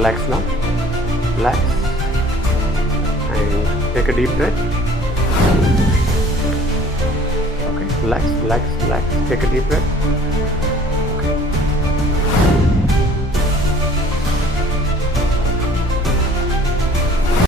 Relax now. Relax. And take a deep breath. Okay, relax, relax, relax. Take a deep breath.